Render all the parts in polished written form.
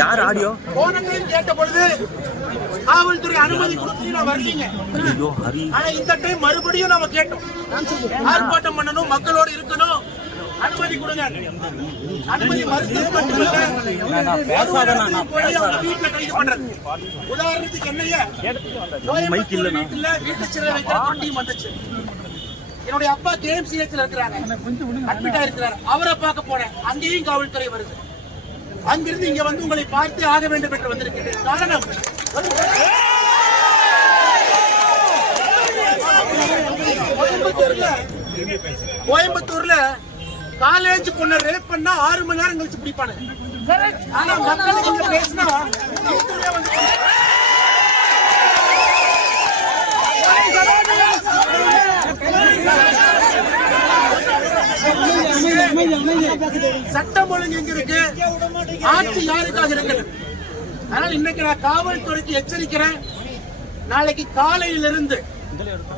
யார் ஆடியோ போன டைம் கேட்ட பொழுது காவல்துறை அனுமதி கொடுத்து வரலீங்க. ஆனா இந்த டைம் மறுபடியும் நாம கேட்டோம், ஆர்ப்பாட்டம் பண்ணணும், மக்களோடு இருக்கணும், அனுமதி கொடுங்க. அனுமதி மறுத்தது மட்டுமல்ல, வீட்டுல கைது பண்றது. உதாரணத்துக்கு என்னைய வீட்டு சிறை வைக்கிற தொண்டியும் வந்துச்சு. என்னுடைய அப்பா KMCHல இருக்கிறாங்க, அட்மிட் ஆயிருக்கிறார். அவரை பார்க்க போனேன், அங்கேயும் காவல்துறை வருது. அங்கிருந்து இங்க வந்து உங்களை பார்த்து ஆக வேண்டும் என்று வந்திருக்கிறேன். காரணம், கோயம்புத்தூர்ல காலேஜ் பொண்ணை ரேப் பண்ணா 6 மணி நேரம் கழிச்சு பிடிப்பானு. ஆனா மக்களுக்கு இங்க பேசினா சட்டம் ஒழுங்கு எங்க இருக்கு, ஆட்சி யாருக்காக இருக்கு. அதனால இன்னைக்கு நான் காவல்துறைக்கு எச்சரிக்கிறேன், நாளைக்கு காலையிலிருந்து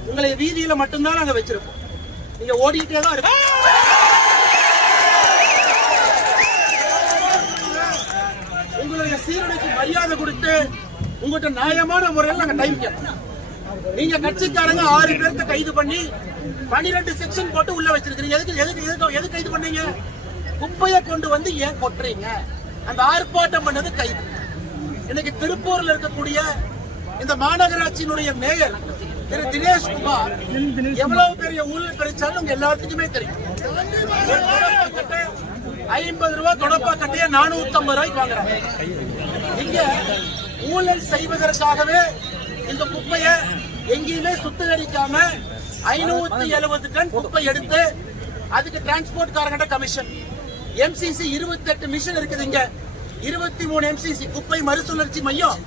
உங்களை வீதியில மட்டும்தான் நாங்க வச்சிருக்கோம். நீங்க ஓடிட்டே தான் இருக்கு. உங்களுடைய சீருடைக்கு மரியாதை கொடுத்து உங்கள்கிட்ட நியாயமான முறையில் நாங்க டைம் கேட்போம். நீங்க கட்சிக்காரங்க 6 பேர்த்த கைது பண்ணி 12 செக்ஷன் போட்டு உள்ள வச்சிருக்கீங்க. எது கைது பண்ணீங்க? குப்பையை கொண்டு வந்து ஏன் கொட்டுறீங்க? அந்த ஆர்ப்பாட்டம் பண்ணது கைது. இன்னைக்கு திருப்பூர்ல இருக்கக்கூடிய இந்த மாநகராட்சியினுடைய மேயர் திரு தினேஷ் குமார் எவ்வளவு பெரிய ஊழல் கிடைச்சாலும் உங்க எல்லாத்துக்குமே தெரியும். 50 ரூபாய் தொடப்பா கட்டைய 450 ரூபாய்க்கு வாங்குறாங்க. இங்க ஊழல் செய்வதற்காகவே இந்த குப்பையை எங்கேயுமே சுத்திகரிக்காம 570 டன் குப்பை எடுத்து அதுக்கு டிரான்ஸ்போர்ட் காரங்கிட்ட கமிஷன். MCC 28 மிஷின் இருக்குது. இங்க 23 MCC குப்பை மறுசுழற்சி மையம்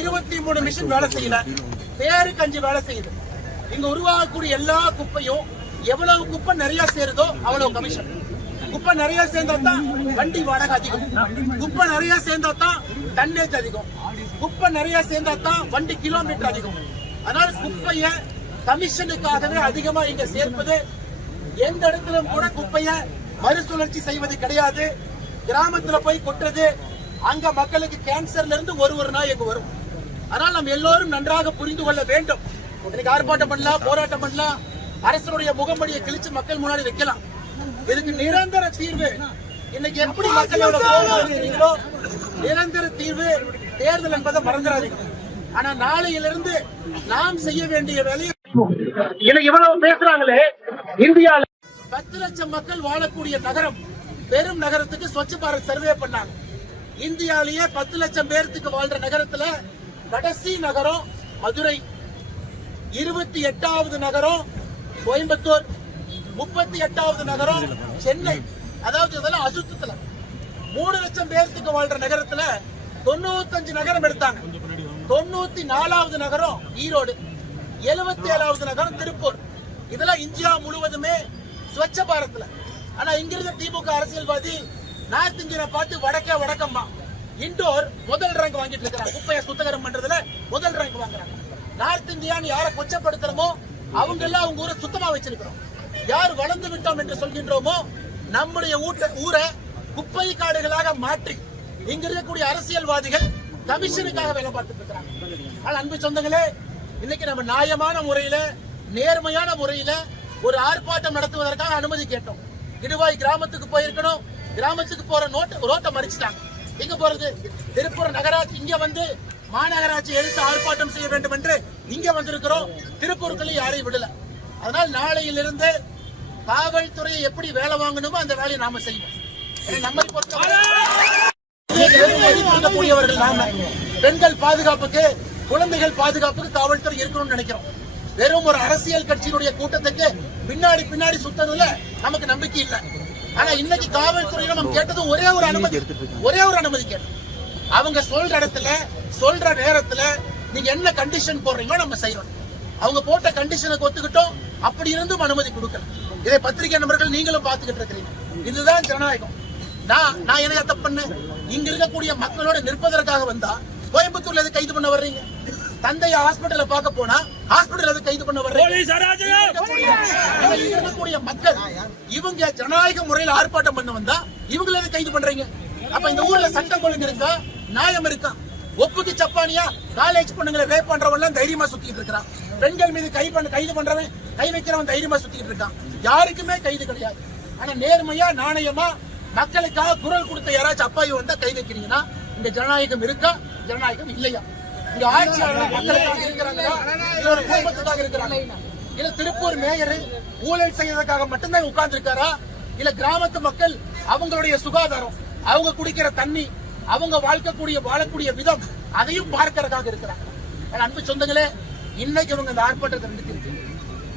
23 மிஷின் வேலை செய்யல, பேருக்கு 5 வேலை செய்யுது. இங்க உருவாகக்கூடிய எல்லா குப்பையும் எவ்வளவு குப்பை நிறைய சேருதோ அவ்வளவு கமிஷன். குப்பை நிறைய சேர்ந்தா தான் வண்டி வாடகை அதிகம், குப்பை நிறைய சேர்ந்தா தான் டன்னேஜ் அதிகம், குப்பை நிறைய சேர்ந்தா தான் வண்டி கிலோமீட்டர் அதிகம். அதனால குப்பைய கமிஷனுக்காகவே அதிகமா இங்க சேர்ப்பது. எந்த இடத்திலும் கூட குப்பைய மறுசுழற்சி செய்வது கிடையாது. கிராமத்துல போய் கொட்டுறது, அங்க மக்களுக்கு கேன்சர்ல இருந்து ஒரு நாய் எங்க வரும். அதனால நம்ம எல்லோரும் நன்றாக புரிந்து கொள்ள வேண்டும். இன்னைக்கு ஆர்ப்பாட்டம் பண்ணலாம், போராட்டம் பண்ணலாம், அரசனுடைய முகமடியை கிழிச்சு மக்கள் முன்னாடி வைக்கலாம். இதுக்கு நிரந்தர தீர்வு இன்னைக்கு எப்படி மக்களோட போராடுறீங்களோ நிரந்தர தீர்வு தேர்தல் என்பதை மறந்துடாதீங்க. ஆனா நாளையிலிருந்து நாம் செய்ய வேண்டிய வேலையை இன்னைக்கு இவ்வளவு பேசுறாங்களே. இந்தியால 10 லட்சம் மக்கள் வாழக்கூடிய நகரம், பெரும் நகரத்துக்கு ஸ்வச்ச பாரத் சர்வே பண்ணாங்க. இந்தியாலேயே 10 லட்சம் பேருக்கு வாழ்ற நகரத்துல கடைசி நகரம் மதுரை, 28வது நகரம் கோயம்புத்தூர், 38வது நகரம் சென்னை. அதாவது இதெல்லாம் அசுத்தத்துல 3 லட்சம் பேருக்கு வாழ்ற நகரத்துல 95 நகரம் எடுத்தாங்க. 94வது நகரம் ஈரோடு, 77வது நகரம் திருப்பூர். இதெல்லாம் இந்தியா முழுவதுமே ஸ்வச்ச பாரத்ல. ஆனா இங்கிருந்த திமுக அரசியல்வாதி நார்த் இந்தியனை பார்த்து வடக்கம்மா இண்டோர் முதல் ரேங்க் வாங்கிட்டு இருக்கிறாங்க. குப்பையை சுத்தகரம் பண்றதுல முதல் ரேங்க் வாங்குறாங்க. நார்த் இந்தியான்னு யாரை கொச்சப்படுத்துறோமோ அவங்க எல்லாம் அவங்க ஊரை சுத்தமா வச்சிருக்கிறோம். யார் வளர்ந்து விட்டோம் என்று சொல்கின்றோமோ நம்முடைய ஊரை குப்பை காடுகளாக மாற்றி இங்க இருக்கக்கூடிய அரசியல்வாதிகள் கமிஷனுக்காக வேலை பார்த்துட்டு இருக்கிறாங்க. ஆனால் அன்பு சொந்தங்களே, இன்னைக்கு நம்ம நியாயமான முறையில நேர்மையான முறையில ஒரு ஆர்ப்பாட்டம் நடத்துவதற்காக அனுமதி கேட்டோம். இடுவாய் கிராமத்துக்கு போயிருக்கணும், கிராமத்துக்கு போற ரோட்டை மறிச்சிட்டாங்க. எங்க போறது? திருப்பூர் நகராட்சி இங்க வந்து மாநகராட்சி எடுத்து ஆர்ப்பாட்டம் செய்ய வேண்டும் என்று இங்க வந்திருக்கிறோம். திருப்பூருக்குள்ள யாரையும் விடல. அதனால் நாளையிலிருந்து காவல்துறையை எப்படி வேலை வாங்கணுமோ அந்த வேலையை நாம செய்வோம். நம்மை பொறுத்தவரைக்கூடியவர்கள் நாம பெண்கள் பாதுகாப்புக்கு, குழந்தைகள் பாதுகாப்புக்கு காவல்துறை இருக்கணும்னு நினைக்கிறோம். வெறும் ஒரு அரசியல் கட்சியினுடைய கூட்டத்துக்கு பின்னாடி சுத்ததுல நமக்கு நம்பிக்கை இல்லை. ஆனா இன்னைக்கு காவல்துறையில நம்ம கேட்டது ஒரே ஒரு அனுமதி கேட்டோம். அவங்க சொல்ற இடத்துல சொல்ற நேரத்துல நீங்க என்ன கண்டிஷன் போடுறீங்களோ நம்ம செய்யணும். அவங்க போட்ட கண்டிஷனுக்கு ஒத்துக்கிட்டோம், அப்படி இருந்தும் அனுமதி கொடுக்கல. இதை பத்திரிகை நண்பர்கள் நீங்களும் பார்த்துக்கிட்டு இருக்கிறீங்க. இதுதான் ஜனநாயகம். நான் என்ன தப்பு பண்ணேன்? இங்க இருக்கக்கூடிய மக்களோட நிற்பதற்காக வந்தா கோயம்புத்தூர்ல எது கைது பண்ண வர்றீங்க? தந்தைய ஹாஸ்பிட்டல்ல பார்க்க போனா ஹாஸ்பிட்டல் எது கைது பண்ண வர்றீங்க? இருக்கக்கூடிய மக்கள் இவங்க ஜனநாயக முறையில் ஆர்ப்பாட்டம் பண்ண வந்தா இவங்களை எது கைது பண்றீங்க? அப்ப இந்த ஊர்ல சட்டம் ஒழுங்கு இருக்கா? நியாயம் இருக்கா? ஒப்புக்கு சப்பானியா காலேஜ் பொண்ணுங்களை ரேப் பண்றவன் தைரியமா சுத்திட்டு இருக்கான். பெண்கள் மீது கைது பண்றவன் கை வைக்கிறவன் தைரியமா சுத்திட்டு இருக்கான். யாருக்குமே கைது கிடையாது. ஆனா நேர்மையா நாணயமா மக்களுக்காக குரல் கொடுத்த யாராச்சும் அப்பாவி வந்தா கை வைக்கிறீங்கன்னா இந்த ஜனநாயகம் இருக்கா? ஜனநாயகம் இல்லையா? இங்க ஆட்சியாளர் மக்களுக்காக இருக்கிறாங்களா? இல்ல குடும்பத்துக்காக இருக்கிறாங்க? இல்ல திருப்பூர் மேயர் ஊழல் செய்யறதுக்காக மட்டும்தான் உட்கார்ந்து இருக்காரா? இல்ல கிராமத்து மக்கள் அவங்களுடைய சுகாதாரம், அவங்க குடிக்கிற தண்ணி, அவங்க வாழக்கூடிய விதம் அதையும் பார்க்கறதுக்காக இருக்கிறாங்க. அன்பு சொந்தங்களே, இன்னைக்கு இவங்க இந்த ஆர்ப்பாட்டத்தை நடத்திருக்கு.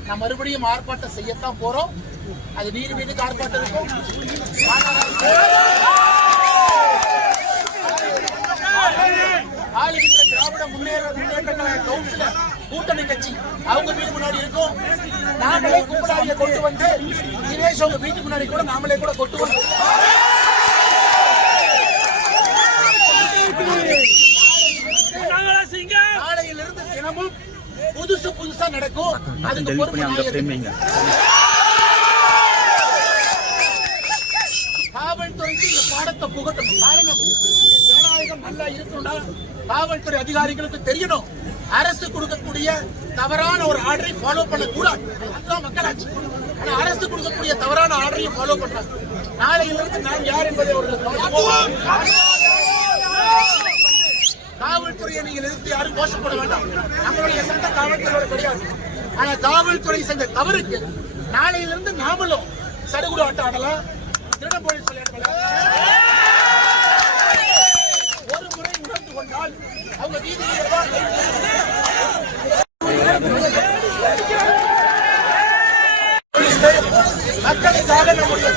நான் மறுபடியும் ஆர்ப்பாட்டம் செய்யத்தான் போறோம். அது வீடு வீட்டுக்கு ஆர்ப்பாட்டம் இருக்கும். ஆளுகின்ற திராவிட முன்னேற்ற கவுன்சிலர் கூட்டணி கட்சி அவங்க வீடு முன்னாடி இருக்கும். நாமளே கும்பலாளியை கொண்டு வந்து தினேஷ் அவங்க வீட்டு முன்னாடி கூட நாமளே கூட கொண்டு வந்து நாளையிலிருந்து தினமும் புதுசா நடக்கும். அதுக்கு பொறுப்பு காவல்துறைக்கு இந்த பாடத்தை புகட்டணும். காரணம், ஜனநாயகம் நல்லா இருக்கணும்னா காவல்துறை அதிகாரிகளுக்கு தெரியணும் அரசு கொடுக்கக்கூடிய தவறான ஒரு ஆர்டரை ஃபாலோ பண்ணக்கூடாது. அதுதான் மக்களாட்சி. ஆனா அரசு கொடுக்கக்கூடிய தவறான ஆர்டரையும் ஃபாலோ பண்றாங்க. நாளையிலிருந்து நாம் யார் என்பதை அவர்களுக்கு காவல்துறையை நீங்கள் எதிர்த்து யாரும் கோஷப்பட வேண்டாம். நம்மளுடைய சட்ட காவல்துறையோட கிடையாது. ஆனா காவல்துறை செஞ்ச தவறுக்கு நாளையிலிருந்து நாமளும் சடுகுடு ஆட்டம் ஆடலாம், திருட போலீஸ் விளையாடலாம். ஒரு முறை உணர்ந்து கொண்டால் அவங்க வீதியில் மக்களுக்காக நம்முடைய